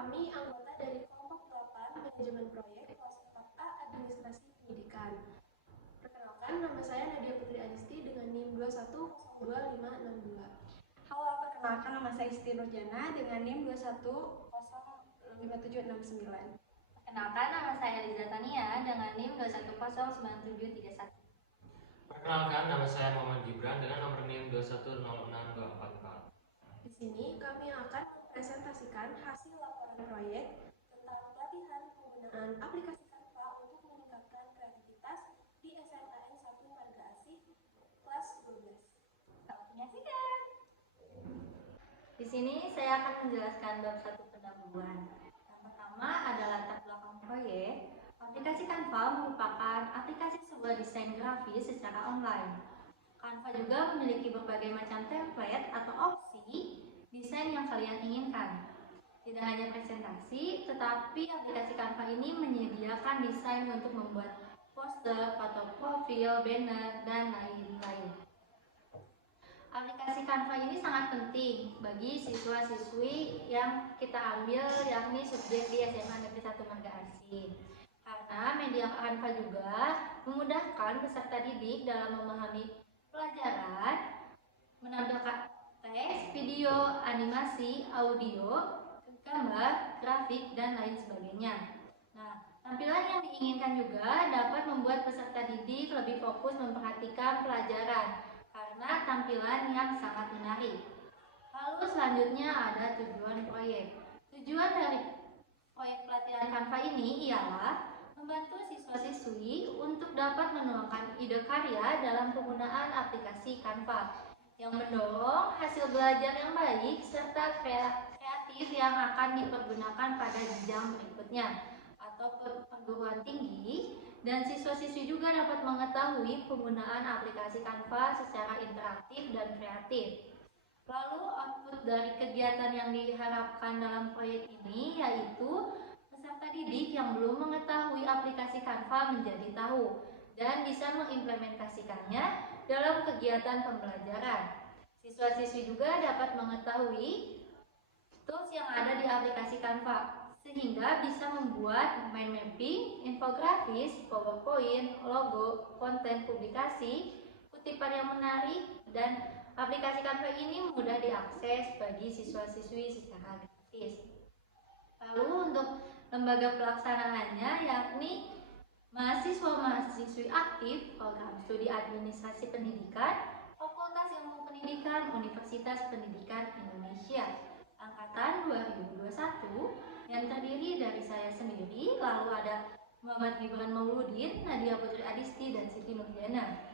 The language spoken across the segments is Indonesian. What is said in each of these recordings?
kami anggota dari kelompok 8 manajemen proyek kelas 4A administrasi pendidikan. Perkenalkan, nama saya Nadia Putri Adisti dengan NIM 21025562. Halo, perkenalkan nama saya Isti Nurjana dengan NIM 21055769. Perkenalkan, nama saya Eliza Tania dengan NIM 2109731. Perkenalkan, nama saya Muhammad Gibran dengan nomor NIM 2106244. Di sini kami akan mempresentasikan hasil laporan proyek tentang pelatihan penggunaan aplikasi Canva untuk meningkatkan kreativitas di SMAN 1 Marga Asih kelas 12. Selamat menyaksikan. Di sini saya akan menjelaskan bab 1 pendahuluan. Yang pertama adalah latar belakang proyek. Aplikasi Canva merupakan aplikasi sebuah desain grafis secara online. Canva juga memiliki berbagai macam template atau opsi desain yang kalian inginkan. Tidak hanya presentasi, tetapi aplikasi Canva ini menyediakan desain untuk membuat poster, foto profil, banner, dan lain-lain. Aplikasi Canva ini sangat penting bagi siswa-siswi yang kita ambil, yakni subjek di SMA Negeri 1 Marga Asih. Karena media Canva juga memudahkan peserta didik dalam memahami pelajaran, menampilkan teks, video, animasi, audio, gambar, grafik, dan lain sebagainya. Nah, tampilan yang diinginkan juga dapat membuat peserta didik lebih fokus memperhatikan pelajaran karena tampilan yang sangat menarik. Lalu selanjutnya ada tujuan proyek. Tujuan dari proyek pelatihan Canva ini ialah membantu siswa-siswi untuk dapat menuangkan ide karya dalam penggunaan aplikasi Canva yang mendorong hasil belajar yang baik serta kreatif yang akan dipergunakan pada jenjang berikutnya atau perguruan tinggi, dan siswa-siswi juga dapat mengetahui penggunaan aplikasi Canva secara interaktif dan kreatif. Lalu output dari kegiatan yang diharapkan dalam proyek ini yaitu peserta didik yang belum mengetahui aplikasi Canva menjadi tahu dan bisa mengimplementasikannya dalam kegiatan pembelajaran. Siswa-siswi juga dapat mengetahui tools yang ada di aplikasi Canva sehingga bisa membuat mind mapping, infografis, PowerPoint, logo, konten publikasi, kutipan yang menarik, dan aplikasi Canva ini mudah diakses bagi siswa-siswi secara gratis. Lalu untuk lembaga pelaksanaannya yakni mahasiswa-mahasiswi aktif program studi administrasi pendidikan Fakultas Ilmu Pendidikan Universitas Pendidikan Indonesia angkatan 2021 yang terdiri dari saya sendiri, lalu ada Muhammad Gibran Mauludin, Nadia Putri Adisti, dan Siti Nurjana.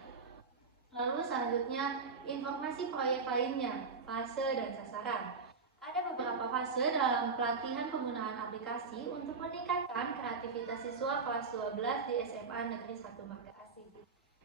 Lalu selanjutnya informasi proyek lainnya, fase dan sasaran. Ada beberapa fase dalam pelatihan penggunaan aplikasi untuk meningkatkan kreativitas siswa kelas 12 di SMA Negeri 1 Marga Asih.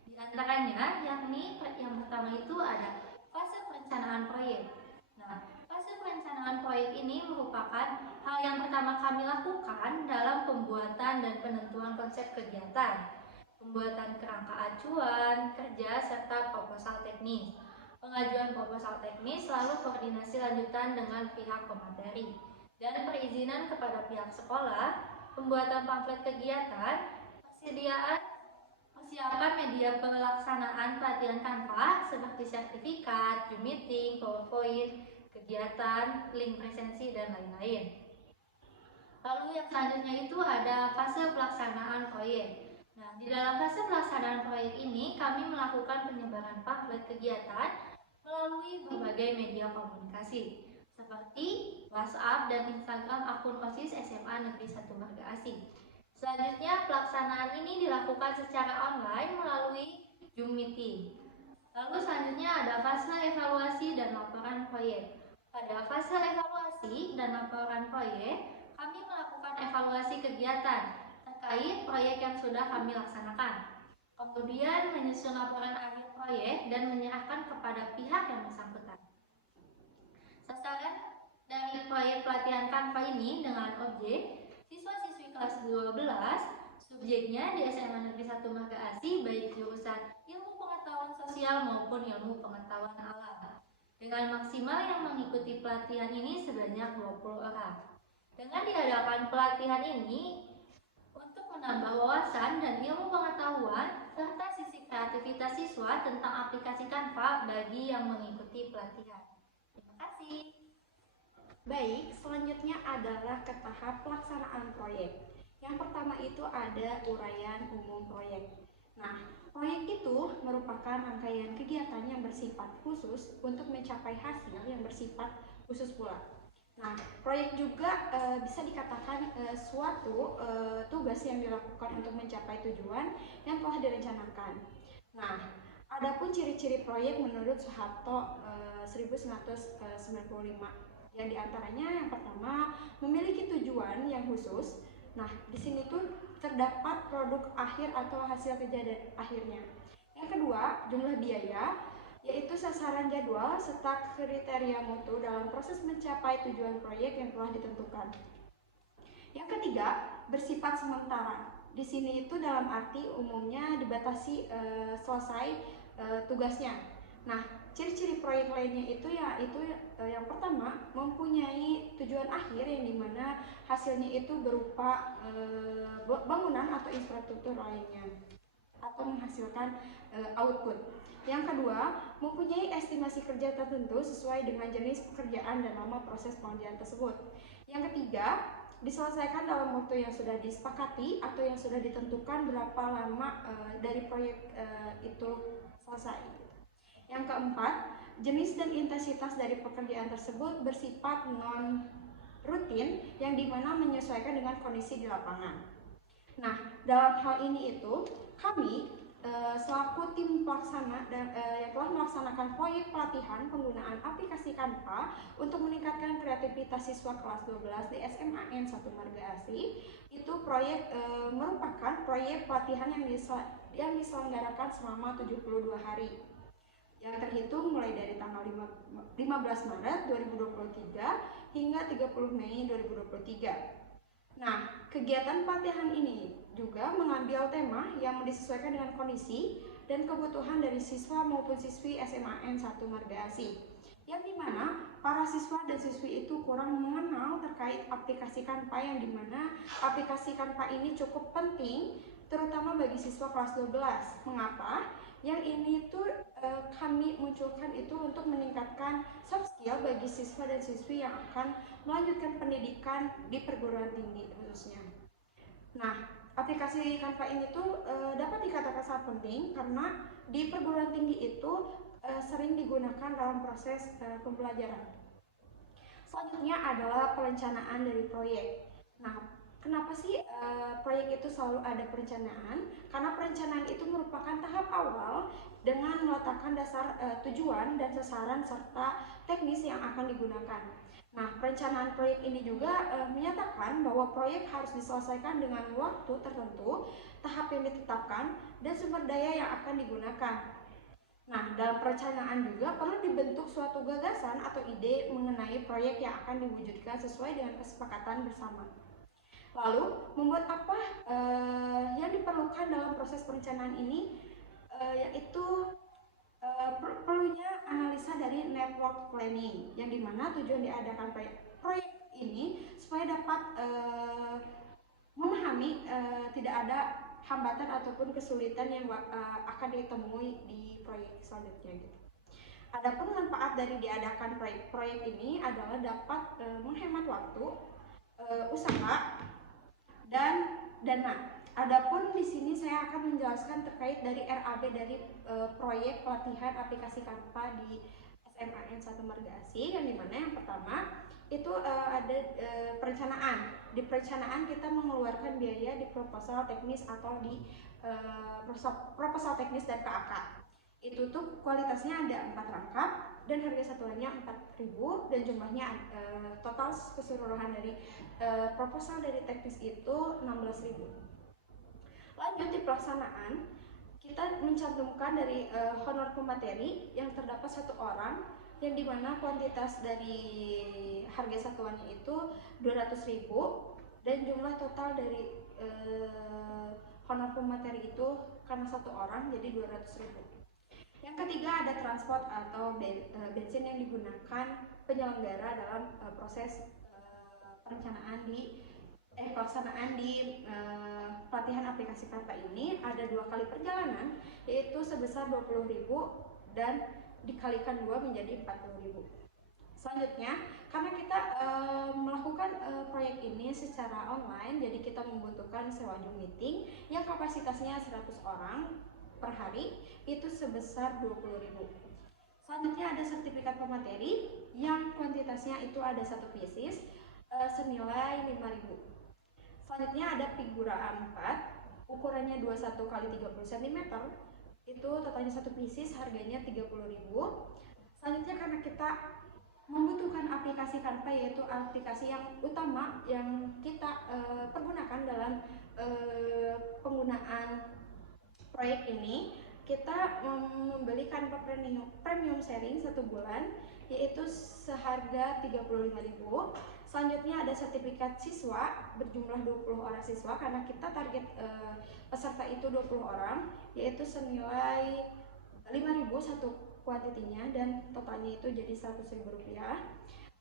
Di antaranya, yakni yang pertama itu ada fase perencanaan proyek. Nah, fase perencanaan proyek ini merupakan hal yang pertama kami lakukan dalam pembuatan dan penentuan konsep kegiatan, pembuatan kerangka acuan, kerja, serta proposal teknis. Pengajuan proposal teknis lalu koordinasi lanjutan dengan pihak pemateri dan perizinan kepada pihak sekolah, pembuatan pamflet kegiatan, persiapan media pelaksanaan pelatihan Canva seperti sertifikat, Zoom meeting, PowerPoint, kegiatan, link presensi, dan lain-lain. Lalu yang selanjutnya itu ada fase pelaksanaan proyek. Nah, di dalam fase pelaksanaan proyek ini kami melakukan penyebaran pamflet kegiatan melalui berbagai media komunikasi seperti WhatsApp dan Instagram akun OSIS SMA Negeri 1 Marga Asih. Selanjutnya pelaksanaan ini dilakukan secara online melalui Zoom meeting. Lalu selanjutnya ada fase evaluasi dan laporan proyek. Pada fase evaluasi dan laporan proyek, kami melakukan evaluasi kegiatan terkait proyek yang sudah kami laksanakan. Kemudian menyusun laporan akhir proyek dan menyerahkan kepada pihak yang bersangkutan. Sasaran dari proyek pelatihan Canva ini dengan objek siswa-siswi kelas 12, subjeknya di SMA Negeri 1 Marga Asih baik jurusan ilmu pengetahuan sosial maupun ilmu pengetahuan alam. Dengan maksimal yang mengikuti pelatihan ini sebanyak 20 orang. Dengan diadakan pelatihan ini untuk menambah wawasan dan ilmu pengetahuan serta sisi kreativitas siswa tentang aplikasi Canva bagi yang mengikuti pelatihan. Terima kasih. Baik, selanjutnya adalah ke tahap pelaksanaan proyek. Yang pertama itu ada uraian umum proyek. Nah, proyek itu merupakan rangkaian kegiatan yang bersifat khusus untuk mencapai hasil yang bersifat khusus pula. Nah, proyek juga bisa dikatakan suatu tugas yang dilakukan untuk mencapai tujuan yang telah direncanakan. Nah, adapun ciri-ciri proyek menurut Soeharto 1995, yang diantaranya yang pertama memiliki tujuan yang khusus. Nah, di sini tuh terdapat produk akhir atau hasil kejadian akhirnya. Yang kedua, jumlah biaya, yaitu sasaran jadwal serta kriteria mutu dalam proses mencapai tujuan proyek yang telah ditentukan. Yang ketiga, bersifat sementara. Di sini itu dalam arti umumnya dibatasi selesai tugasnya. Nah, ciri-ciri proyek lainnya itu yang pertama mempunyai tujuan akhir yang dimana hasilnya itu berupa bangunan atau infrastruktur lainnya atau menghasilkan output. Yang kedua, mempunyai estimasi kerja tertentu sesuai dengan jenis pekerjaan dan lama proses pengerjaan tersebut. Yang ketiga, diselesaikan dalam waktu yang sudah disepakati atau yang sudah ditentukan berapa lama dari proyek itu selesai. Yang keempat, jenis dan intensitas dari pekerjaan tersebut bersifat non-rutin yang dimana menyesuaikan dengan kondisi di lapangan. Nah, dalam hal ini itu kami selaku tim pelaksana yang telah melaksanakan proyek pelatihan penggunaan aplikasi Canva untuk meningkatkan kreativitas siswa kelas 12 di SMAN 1 Marga Asih. Itu proyek merupakan proyek pelatihan yang diselenggarakan selama 72 hari. Yang terhitung mulai dari tanggal 15 Maret 2023 hingga 30 Mei 2023. Nah, kegiatan pelatihan ini juga mengambil tema yang disesuaikan dengan kondisi dan kebutuhan dari siswa maupun siswi SMAN 1 Marga Asih, yang dimana para siswa dan siswi itu kurang mengenal terkait aplikasi Canva, yang dimana aplikasi Canva ini cukup penting terutama bagi siswa kelas 12. Mengapa? Yang ini tuh kami munculkan itu untuk meningkatkan soft skill bagi siswa dan siswi yang akan melanjutkan pendidikan di perguruan tinggi khususnya. Nah, aplikasi Canva ini tuh dapat dikatakan sangat penting karena di perguruan tinggi itu sering digunakan dalam proses pembelajaran. Selanjutnya adalah perencanaan dari proyek. Nah, kenapa sih proyek itu selalu ada perencanaan? Karena perencanaan itu merupakan tahap awal dengan meletakkan dasar tujuan dan sasaran serta teknis yang akan digunakan. Nah, perencanaan proyek ini juga menyatakan bahwa proyek harus diselesaikan dengan waktu tertentu, tahap yang ditetapkan, dan sumber daya yang akan digunakan. Nah, dalam perencanaan juga perlu dibentuk suatu gagasan atau ide mengenai proyek yang akan diwujudkan sesuai dengan kesepakatan bersama. Lalu, membuat apa yang diperlukan dalam proses perencanaan ini, yaitu perlunya analisa dari network planning, yang dimana tujuan diadakan proyek ini supaya dapat memahami tidak ada hambatan ataupun kesulitan yang akan ditemui di proyek selanjutnya gitu. Adapun manfaat dari diadakan proyek ini adalah dapat menghemat waktu, usaha, dan dana. Adapun di sini saya akan menjelaskan terkait dari RAB dari proyek pelatihan aplikasi Canva di SMAN 1 Marga Asih, yang dimana yang pertama itu ada perencanaan. Di perencanaan kita mengeluarkan biaya di proposal teknis atau di proposal teknis dan KAK. Itu tuh kualitasnya ada 4 rangkap dan harga satuannya 4.000 dan jumlahnya total keseluruhan dari proposal dari teknis itu 16.000. Lanjut di pelaksanaan, kita mencantumkan dari honor pemateri yang terdapat 1 orang, yang dimana kuantitas dari harga satuannya itu 200.000 dan jumlah total dari honor pemateri itu karena 1 orang jadi 200.000. Yang ketiga ada transport atau bensin yang digunakan penyelenggara dalam proses pelaksanaan di pelatihan aplikasi Canva ini ada 2 kali perjalanan, yaitu sebesar 20.000 dan dikalikan 2 menjadi 40.000. Selanjutnya, karena kita melakukan proyek ini secara online, jadi kita membutuhkan sewa Zoom meeting yang kapasitasnya 100 orang per hari, itu sebesar 20.000. Selanjutnya ada sertifikat pemateri yang kuantitasnya itu ada 1 pieces senilai 5.000. Selanjutnya ada figura A4, ukurannya 21 x 30 cm, itu totalnya 1 pieces, harganya 30.000. Selanjutnya karena kita membutuhkan aplikasi Canva, yaitu aplikasi yang utama yang kita pergunakan dalam penggunaan proyek ini, kita membeli Canva premium sharing 1 bulan, yaitu seharga 35.000. Selanjutnya ada sertifikat siswa berjumlah 20 orang siswa, karena kita target peserta itu 20 orang, yaitu senilai 5.000 satu kuantitinya, dan totalnya itu jadi 100.000 rupiah.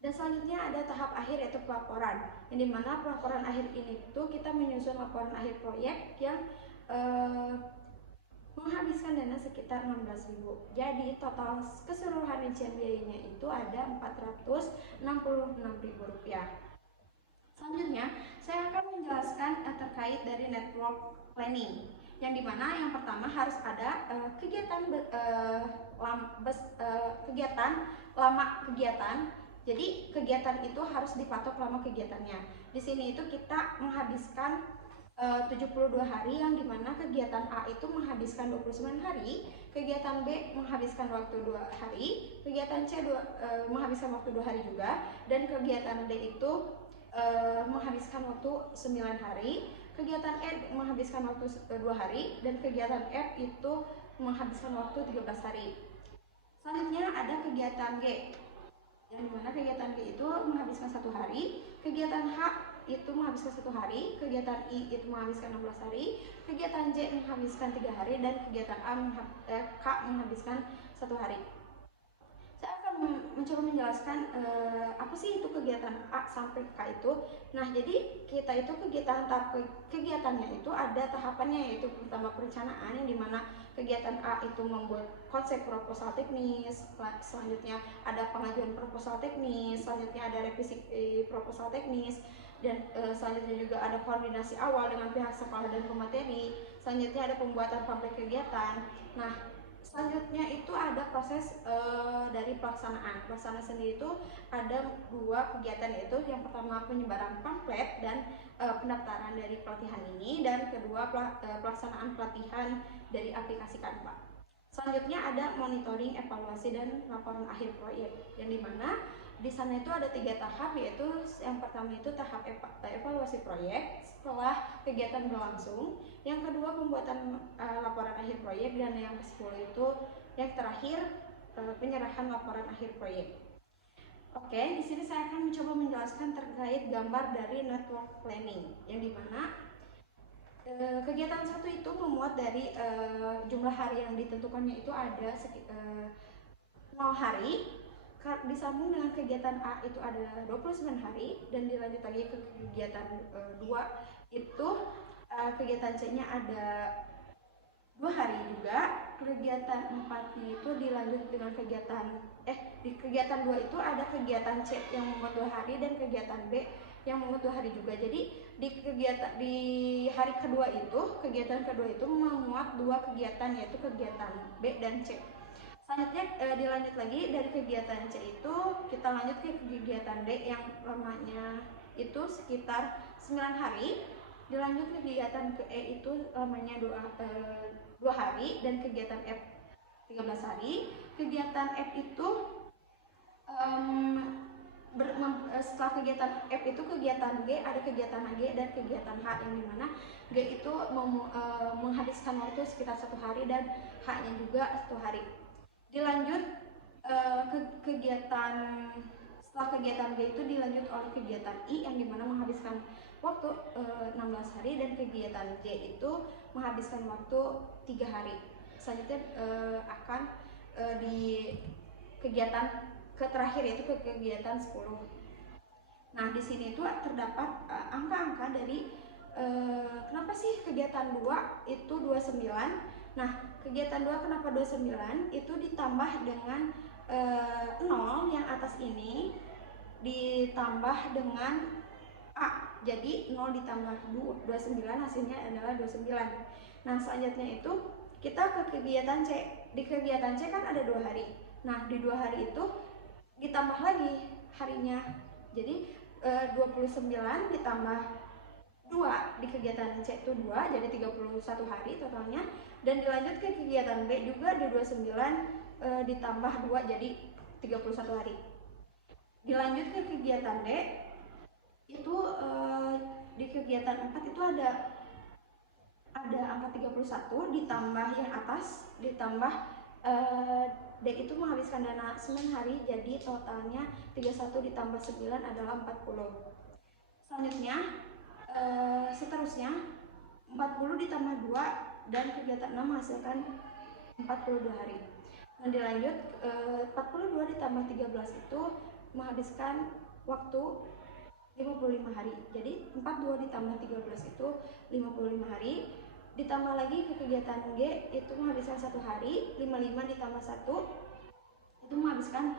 Dan selanjutnya ada tahap akhir, yaitu pelaporan, yang dimana pelaporan akhir ini itu kita menyusun laporan akhir proyek yang menghabiskan dana sekitar 16.000. Jadi total keseluruhan rincian biayanya itu ada 466.000 rupiah. Selanjutnya saya akan menjelaskan terkait dari network planning, yang dimana yang pertama harus ada kegiatan kegiatan. Jadi kegiatan itu harus dipatok lama kegiatannya. Di sini itu kita menghabiskan 72 hari, yang dimana kegiatan A itu menghabiskan 29 hari, kegiatan B menghabiskan waktu 2 hari, kegiatan C menghabiskan waktu 2 hari juga, dan kegiatan D itu menghabiskan waktu 9 hari, kegiatan E menghabiskan waktu 2 hari, dan kegiatan F itu menghabiskan waktu 13 hari. Selanjutnya ada kegiatan G, yang dimana kegiatan G itu menghabiskan 1 hari, kegiatan H itu menghabiskan 1 hari, kegiatan I itu menghabiskan 16 hari, kegiatan J menghabiskan 3 hari, dan kegiatan K menghabiskan 1 hari. Saya akan mencoba menjelaskan apa sih itu kegiatan A sampai K itu. Nah, jadi kita itu kegiatannya itu ada tahapannya, yaitu pertama perencanaan, yang dimana kegiatan A itu membuat konsep proposal teknis, selanjutnya ada pengajuan proposal teknis, selanjutnya ada revisi proposal teknis, dan selanjutnya juga ada koordinasi awal dengan pihak sekolah dan pemateri, selanjutnya ada pembuatan pamflet kegiatan. Nah, selanjutnya itu ada proses dari pelaksanaan. Pelaksanaan sendiri itu ada 2 kegiatan, yaitu yang pertama penyebaran pamflet dan pendaftaran dari pelatihan ini, dan kedua pelaksanaan pelatihan dari aplikasi Canva. Selanjutnya ada monitoring, evaluasi, dan laporan akhir proyek, yang dimana di sana itu ada 3 tahap, yaitu yang pertama itu tahap evaluasi proyek setelah kegiatan berlangsung, yang kedua pembuatan laporan akhir proyek, dan yang ke-10 itu yang terakhir penyerahan laporan akhir proyek. Oke, di sini saya akan mencoba menjelaskan terkait gambar dari network planning, yang dimana kegiatan 1 itu memuat dari jumlah hari yang ditentukannya itu ada 0 hari, disambung dengan kegiatan A itu ada 29 hari, dan dilanjut lagi ke kegiatan 2 itu kegiatan C-nya ada 2 hari juga, kegiatan 4 itu dilanjut dengan di kegiatan 2 itu ada kegiatan C yang memuat 2 hari dan kegiatan B yang memuat 2 hari juga. Jadi di hari kedua itu, kegiatan kedua itu memuat 2 kegiatan, yaitu kegiatan B dan C. Selanjutnya dilanjut lagi dari kegiatan C itu kita lanjut ke kegiatan D yang lamanya itu sekitar 9 hari, dilanjut ke kegiatan ke E itu lamanya 2 hari, dan kegiatan F 13 hari. Kegiatan F itu setelah kegiatan F itu kegiatan G, ada kegiatan G dan kegiatan H, yang dimana G itu menghabiskan waktu sekitar 1 hari dan H-nya juga 1 hari. Dilanjut setelah kegiatan G itu dilanjut oleh kegiatan I, yang dimana menghabiskan waktu 16 hari, dan kegiatan J itu menghabiskan waktu 3 hari. Selanjutnya akan di kegiatan terakhir, yaitu ke kegiatan 10. Nah, di sini itu terdapat angka-angka dari kenapa sih kegiatan 2 itu 29. Nah, kegiatan 2 kenapa 29 itu ditambah dengan 0 yang atas ini ditambah dengan A. Jadi 0 ditambah 29 hasilnya adalah 29. Nah, selanjutnya itu kita ke kegiatan C. Di kegiatan C kan ada 2 hari. Nah, di 2 hari itu ditambah lagi harinya. Jadi 29 ditambah 2 di kegiatan C itu 2, jadi 31 hari totalnya. Dan dilanjut ke kegiatan B juga di 29 ditambah 2 jadi 31 hari. Dilanjut ke kegiatan D itu di kegiatan 4 itu ada angka 31 ditambah yang atas ditambah D itu menghabiskan dana 9 hari, jadi totalnya 31 ditambah 9 adalah 40. Selanjutnya seterusnya 40 ditambah 2 dan kegiatan 6 menghasilkan 42 hari. Nah, dilanjut 42 ditambah 13 itu menghabiskan waktu 55 hari. Jadi 42 ditambah 13 itu 55 hari. Ditambah lagi ke kegiatan G itu menghabiskan 1 hari. 55 ditambah 1 itu menghabiskan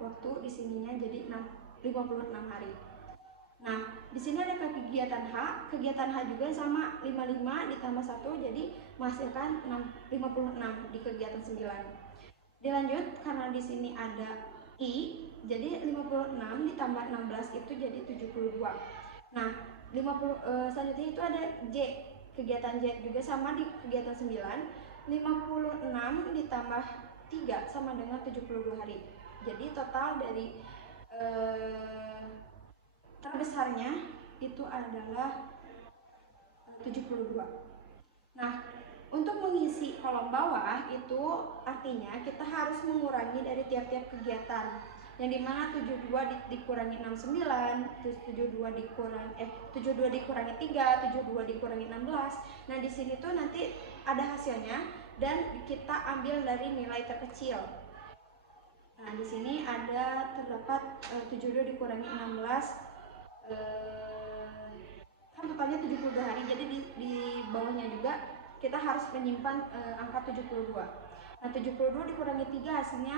waktu di sininya jadi 56 hari. Nah, di sini ada kegiatan H. Kegiatan H juga sama 55 ditambah 1 jadi menghasilkan 56 di kegiatan 9. Dilanjut karena di sini ada I, jadi 56 ditambah 16 itu jadi 72. Nah, selanjutnya itu ada J. Kegiatan J juga sama di kegiatan 9. 56 ditambah 3 sama dengan 72 hari. Jadi total dari terbesarnya itu adalah 72. Nah, untuk mengisi kolom bawah itu artinya kita harus mengurangi dari tiap-tiap kegiatan. Yang dimana 72 dikurangi 69, 72 dikurangi 3, 72 dikurangi 16. Nah, di sini tuh nanti ada hasilnya dan kita ambil dari nilai terkecil. Nah, di sini terdapat 72 dikurangi 16 kan totalnya 72 hari, jadi di bawahnya juga kita harus menyimpan angka 72. Nah, 72 dikurangi 3 hasilnya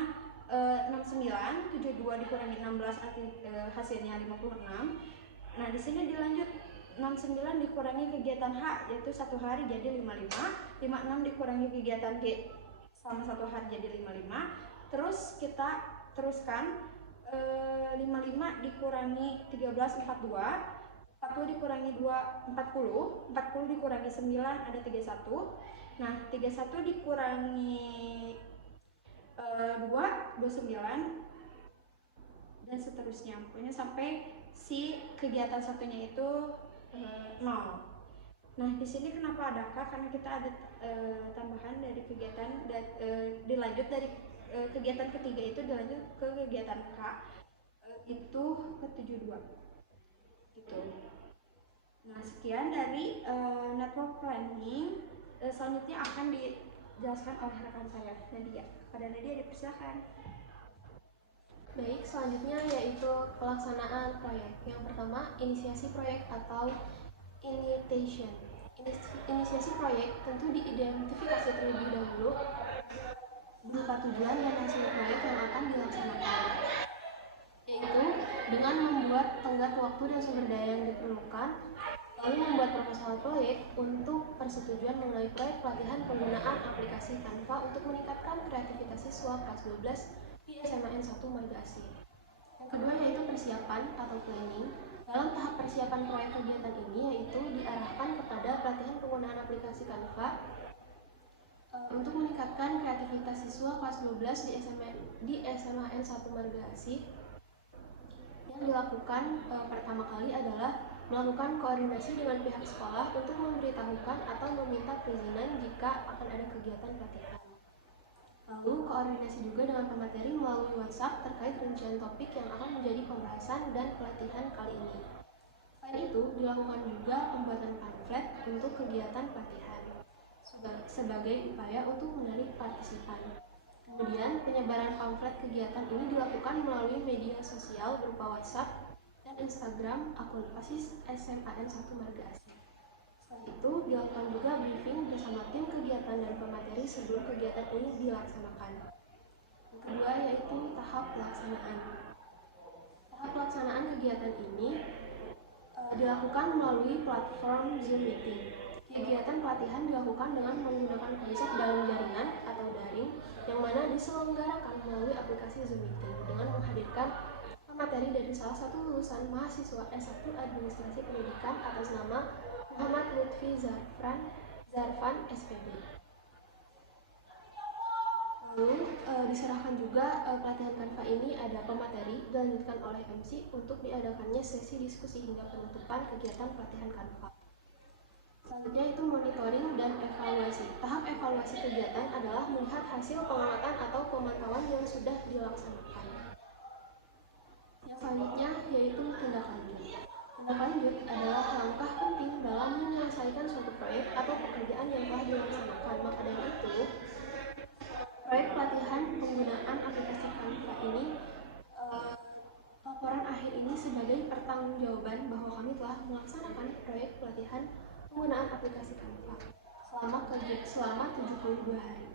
69, 72 dikurangi 16 hasilnya 56. Nah, di sini dilanjut 69 dikurangi kegiatan H yaitu 1 hari jadi 55, 56 dikurangi kegiatan G sama 1 hari jadi 55. Terus kita teruskan 55 dikurangi 13 42, 40 dikurangi 2 40, 40 dikurangi 9 ada 31. Nah, 31 dikurangi 2 29 dan seterusnya. Pokoknya sampai si kegiatan satunya itu 0. Nah, di sini kenapa ada K? Karena kita ada tambahan dari kegiatan dilanjut dari kegiatan ketiga itu dilanjut ke kegiatan K itu ke 72 gitu. Nah, sekian dari network planning. Selanjutnya akan dijelaskan oleh rekan saya Nadia. Kepada Nadia dipersilakan. Baik, selanjutnya yaitu pelaksanaan proyek. Yang pertama, inisiasi proyek atau initiation. Inisiasi proyek tentu diidentifikasi terlebih dahulu berupa tujuan dan hasil proyek yang akan dilaksanakan, yaitu dengan membuat tenggat waktu dan sumber daya yang diperlukan, lalu membuat proposal proyek untuk persetujuan mengenai proyek pelatihan penggunaan aplikasi Canva untuk meningkatkan kreativitas siswa kelas 12 di SMA N1 Marga Asih. Yang kedua yaitu persiapan atau planning. Dalam tahap persiapan proyek kegiatan ini yaitu diarahkan kepada pelatihan penggunaan aplikasi Canva untuk meningkatkan kreativitas siswa kelas 12 di SMA N1 Marga Asih. Yang dilakukan pertama kali adalah melakukan koordinasi dengan pihak sekolah untuk memberitahukan atau meminta perizinan jika akan ada kegiatan pelatihan. Lalu koordinasi juga dengan pemateri melalui WhatsApp terkait rincian topik yang akan menjadi pembahasan dan pelatihan kali ini. Selain itu, dilakukan juga pembuatan pamflet untuk kegiatan pelatihan sebagai upaya untuk menarik partisipan. Kemudian, penyebaran pamflet kegiatan ini dilakukan melalui media sosial berupa WhatsApp Instagram akun OSIS SMAN 1 Marga Asih. Setelah itu dilakukan juga briefing bersama tim kegiatan dan pemateri sebelum kegiatan ini dilaksanakan. Yang kedua yaitu tahap pelaksanaan. Tahap pelaksanaan kegiatan ini dilakukan melalui platform Zoom Meeting. Kegiatan pelatihan dilakukan dengan menggunakan konsep dalam jaringan atau daring yang mana diselenggarakan melalui aplikasi Zoom Meeting dengan menghadirkan pemateri dari salah satu lulusan mahasiswa S1 Administrasi Pendidikan atas nama Muhammad Lutfi Zarfan SPB. Lalu diserahkan juga pelatihan Canva ini ada pemateri dilanjutkan oleh MC untuk diadakannya sesi diskusi hingga penutupan kegiatan pelatihan Canva. Selanjutnya itu monitoring dan evaluasi. Tahap evaluasi kegiatan adalah melihat hasil pengamatan atau pemantauan yang sudah dilaksanakan. Yang selanjutnya yaitu tindak lanjut. Tindak lanjut adalah langkah penting dalam menyelesaikan suatu proyek atau pekerjaan yang telah dilaksanakan. Maka dari itu, proyek pelatihan penggunaan aplikasi Canva ini, laporan akhir ini sebagai pertanggungjawaban bahwa kami telah melaksanakan proyek pelatihan penggunaan aplikasi Canva selama 72 hari.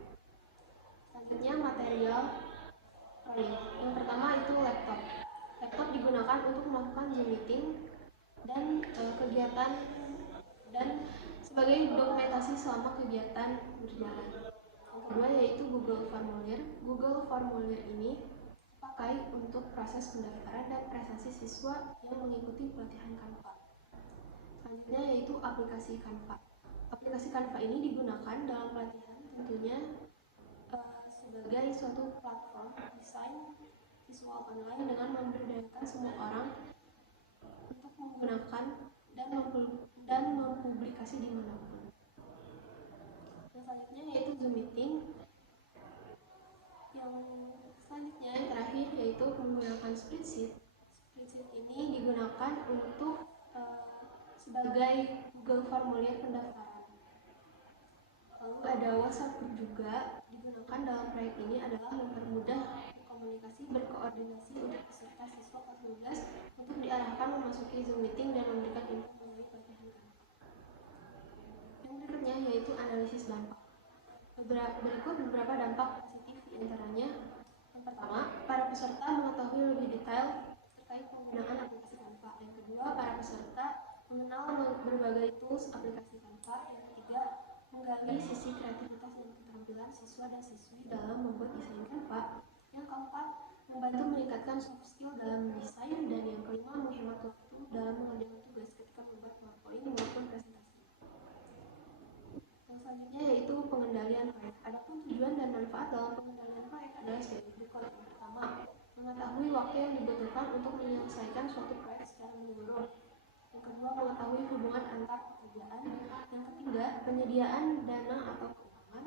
Selanjutnya material proyek. Yang pertama itu laptop. Laptop digunakan untuk melakukan Zoom meeting dan kegiatan dan sebagai dokumentasi selama kegiatan berjalan. Yang kedua yaitu Google Formulir. Google Formulir ini dipakai untuk proses pendaftaran dan prestasi siswa yang mengikuti pelatihan Canva. Selanjutnya yaitu aplikasi Canva. Aplikasi Canva ini digunakan dalam pelatihan tentunya sebagai suatu platform desain visual online dengan memberdayakan semua orang untuk menggunakan dan mempublikasi dimanapun. Yang selanjutnya yaitu Zoom Meeting. Yang selanjutnya yang terakhir yaitu menggunakan spreadsheet. Spreadsheet ini digunakan untuk sebagai Google Formulir pendaftaran. Lalu ada WhatsApp Group juga digunakan dalam proyek ini adalah mempermudah komunikasi berkoordinasi untuk peserta siswa kelas 12 untuk diarahkan memasuki Zoom Meeting dan memberikan info mengenai pelatihan Canva. Yang berikutnya yaitu analisis dampak. Berikut beberapa dampak positif diantaranya. Yang pertama, para peserta mengetahui lebih detail terkait penggunaan aplikasi Canva. Yang kedua, para peserta mengenal berbagai tools aplikasi Canva. Yang ketiga, menggali sisi kreativitas dan keterampilan siswa dan siswi dalam membuat desain Canva. Yang keempat, membantu meningkatkan soft skill dalam mendesain. Dan yang kelima, menghemat waktu dalam mengerjakan tugas ketika membuat PowerPoint maupun presentasi. Yang selanjutnya yaitu pengendalian proyek. Adapun tujuan dan manfaat dalam pengendalian proyek adalah sebagai berikut. Yang pertama, mengetahui waktu yang dibutuhkan untuk menyelesaikan suatu proyek secara menyeluruh. Yang kedua, mengetahui hubungan antar pekerjaan. Yang ketiga, penyediaan dana atau keuangan.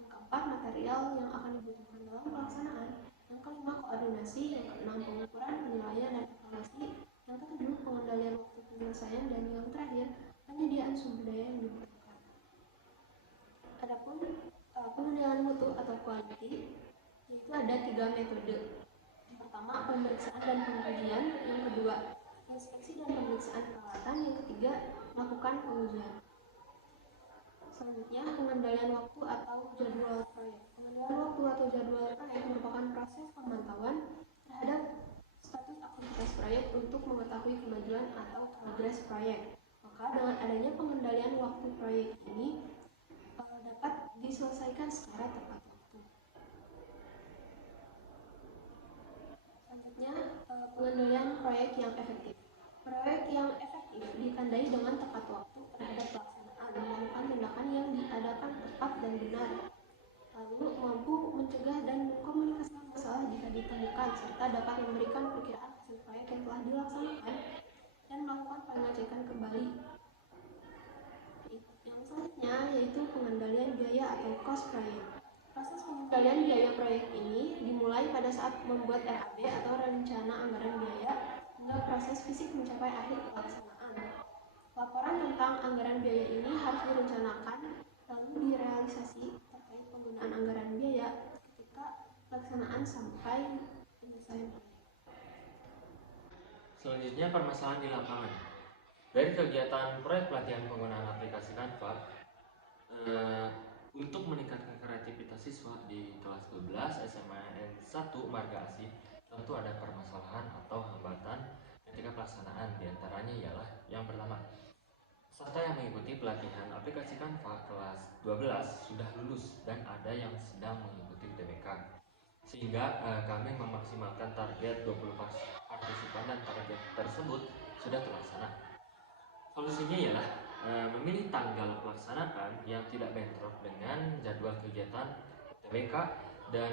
Yang keempat, material yang akan dibutuhkan dalam pelaksanaan. Yang kelima, koordinasi. Yang keenam, pengukuran, penilaian, dan evaluasi. Yang ketujuh, pengendalian waktu penyelesaian. Dan yang terakhir, penyediaan sumber daya yang dibutuhkan. Adapun pengendalian mutu atau quality, yaitu ada 3 metode. Yang pertama, pemeriksaan dan pengujian. Yang kedua, inspeksi dan pemeriksaan peralatan. Yang ketiga, melakukan pengujian. Selanjutnya, pengendalian waktu atau jadwal proyek. Pengendalian waktu atau jadwal proyek merupakan proses pemantauan terhadap status aktivitas proyek untuk mengetahui kemajuan atau progres proyek. Maka dengan adanya pengendalian waktu proyek ini dapat diselesaikan secara tepat waktu. Selanjutnya, pengendalian proyek yang efektif. Proyek yang efektif ditandai dengan tepat waktu terhadap pelaksanaan, melakukan tindakan yang diadakan tepat dan benar, lalu mampu mencegah dan mengkomunikasikan masalah jika ditemukan, serta dapat memberikan perkiraan hasil proyek yang telah dilaksanakan dan melakukan pengecekan kembali. Yang selanjutnya yaitu pengendalian biaya atau cost proyek. Proses pengendalian biaya proyek ini dimulai pada saat membuat RAB atau rencana anggaran biaya hingga proses fisik mencapai akhir pelaksanaan. Laporan tentang anggaran biaya ini harus direncanakan lalu direalisasi terkait penggunaan anggaran biaya ketika pelaksanaan sampai penyelesaian proyek. Selanjutnya permasalahan di lapangan. Dari kegiatan proyek pelatihan penggunaan aplikasi Canva untuk meningkatkan kreativitas siswa di kelas 12 SMA N1 Marga Asih, tentu ada permasalahan atau hambatan ketika pelaksanaan. Di antaranya ialah yang pertama, peserta yang mengikuti pelatihan aplikasi Canva kelas 12 sudah lulus dan ada yang sedang mengikuti UTBK, sehingga kami memaksimalkan target 20 partisipan dan target tersebut sudah terlaksana. Solusinya ialah memilih tanggal pelaksanaan yang tidak bentrok dengan jadwal kegiatan UTBK dan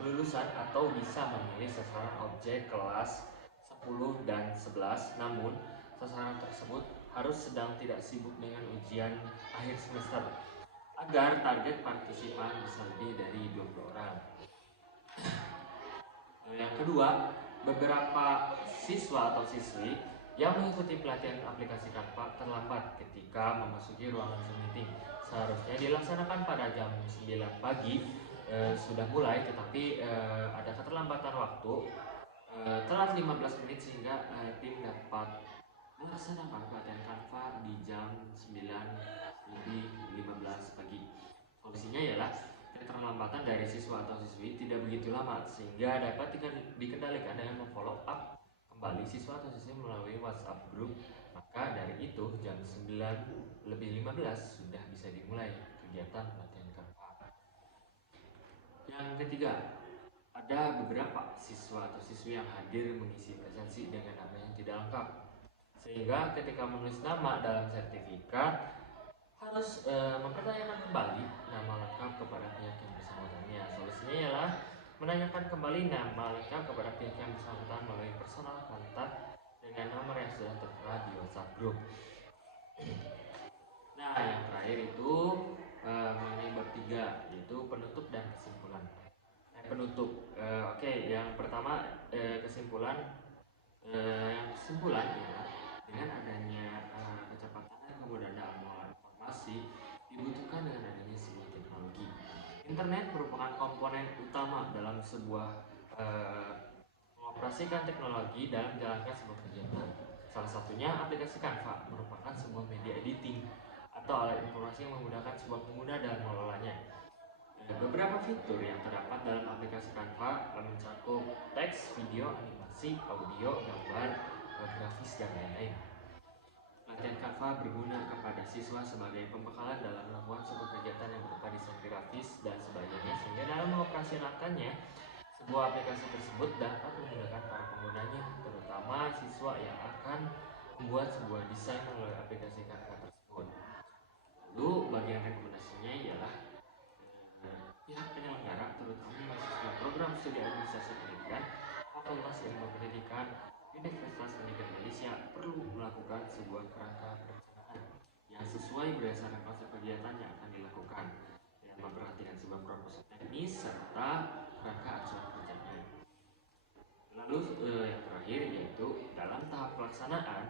kelulusan, atau bisa memilih sasaran objek kelas 10 dan 11, namun sasaran tersebut harus sedang tidak sibuk dengan ujian akhir semester agar target partisipan bisa lebih dari 20 orang. Yang kedua, beberapa siswa atau siswi yang mengikuti pelatihan aplikasi Canva terlambat ketika memasuki ruangan Zoom meeting. Seharusnya dilaksanakan pada jam 9 pagi, sudah mulai, tetapi ada keterlambatan waktu, telat 15 menit, sehingga tim dapat melaksanakan pelatihan Canva di jam 9:15 pagi. Solusinya ialah keterlambatan dari siswa atau siswi tidak begitu lama, sehingga dapat dikendalikan dengan memfollow up kembali siswa atau siswi melalui WhatsApp group. Maka dari itu jam 9:15 sudah bisa dimulai kegiatan pelatihan Canva. Yang ketiga, ada beberapa siswa atau siswi yang hadir mengisi presensi dengan nama yang tidak lengkap, sehingga ketika menulis nama dalam sertifikat harus mempertanyakan kembali nama lengkap kepada pihak yang bersangkutannya. Solusinya ialah menanyakan kembali nama lengkap kepada pihak yang bersangkutan melalui personal kontak dengan nomor yang sudah tertera di WhatsApp group. Nah, yang terakhir itu mengenai bab 3, yaitu penutup dan kesimpulan. Penutup. Yang pertama, kesimpulan. Kesimpulan ya, dengan adanya kecepatan dan kemudahan dalam mengolah informasi dibutuhkan dengan adanya sebuah teknologi. Internet merupakan komponen utama dalam sebuah mengoperasikan teknologi dalam menjalankan sebuah kegiatan. Salah satunya aplikasi Canva merupakan sebuah media editing atau alat informasi yang memudahkan sebuah pengguna dalam mengelolanya. Beberapa fitur yang terdapat dalam aplikasi Canva mencakup teks, video, animasi, audio, gambar, grafis, dan lain-lain. Pelatihan Canva berguna kepada siswa sebagai pembekalan dalam melakukan sebuah kegiatan yang berupa desain grafis dan sebagainya, sehingga dalam mengoperasikannya sebuah aplikasi tersebut dapat memudahkan para penggunanya, terutama siswa yang akan membuat sebuah desain melalui aplikasi Canva tersebut. Lalu bagian rekomendasinya ialah pihak penyelenggara, terutama mahasiswa program studi administrasi pendidikan, Fakultas Ilmu Pendidikan, Universitas Pendidikan Indonesia perlu melakukan sebuah kerangka perencanaan yang sesuai berdasarkan konsep kegiatan yang akan dilakukan, dengan memperhatikan sebuah proposal teknis serta kerangka acuan kerjanya. Lalu yang terakhir, yaitu dalam tahap pelaksanaan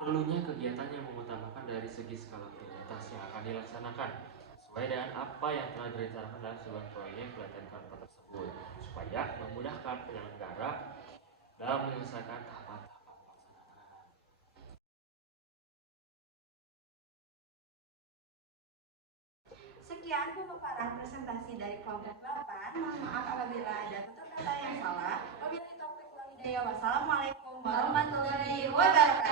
perlunya kegiatan yang mengutamakan dari segi skala prioritas yang akan dilaksanakan sesuai dengan apa yang telah direncanakan dalam sebuah proyek pelatihan Canva tersebut, supaya memudahkan penyelenggara dalam menyelesaikan tahapan-tahapan pelaksanaan. Sekian pemaparan presentasi dari kelompok 8. Mohon maaf apabila ada tutur kata yang salah. Wabillahi taufiq wal hidayah. Wassalamualaikum warahmatullahi wabarakatuh.